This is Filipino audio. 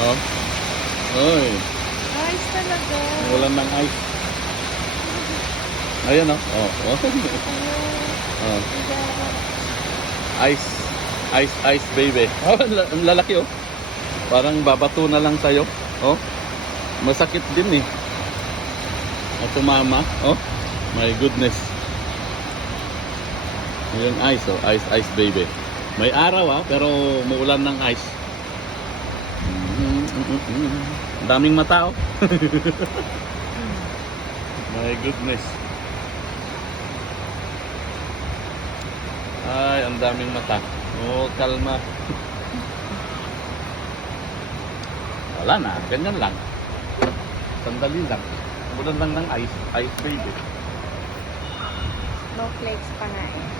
Oh. Oy, Ayos talaga. ulan ng ice. Ayan oh. Oh, oh. Oh. Ice. Ice, ice baby. Oh, ang lalaki oh. Parang babato na lang tayo. Oh. Masakit din eh. At tumama. Oh. My goodness. Yung ice oh. Ice, ice baby. May araw pero muulan ng ice. Ang daming mata oh. My goodness. Ay, ang daming mata. Oh, kalma. Wala na, ganyan lang. Sandali lang. Ulan lang ng ice, ice baby. Snowflakes pa nga eh.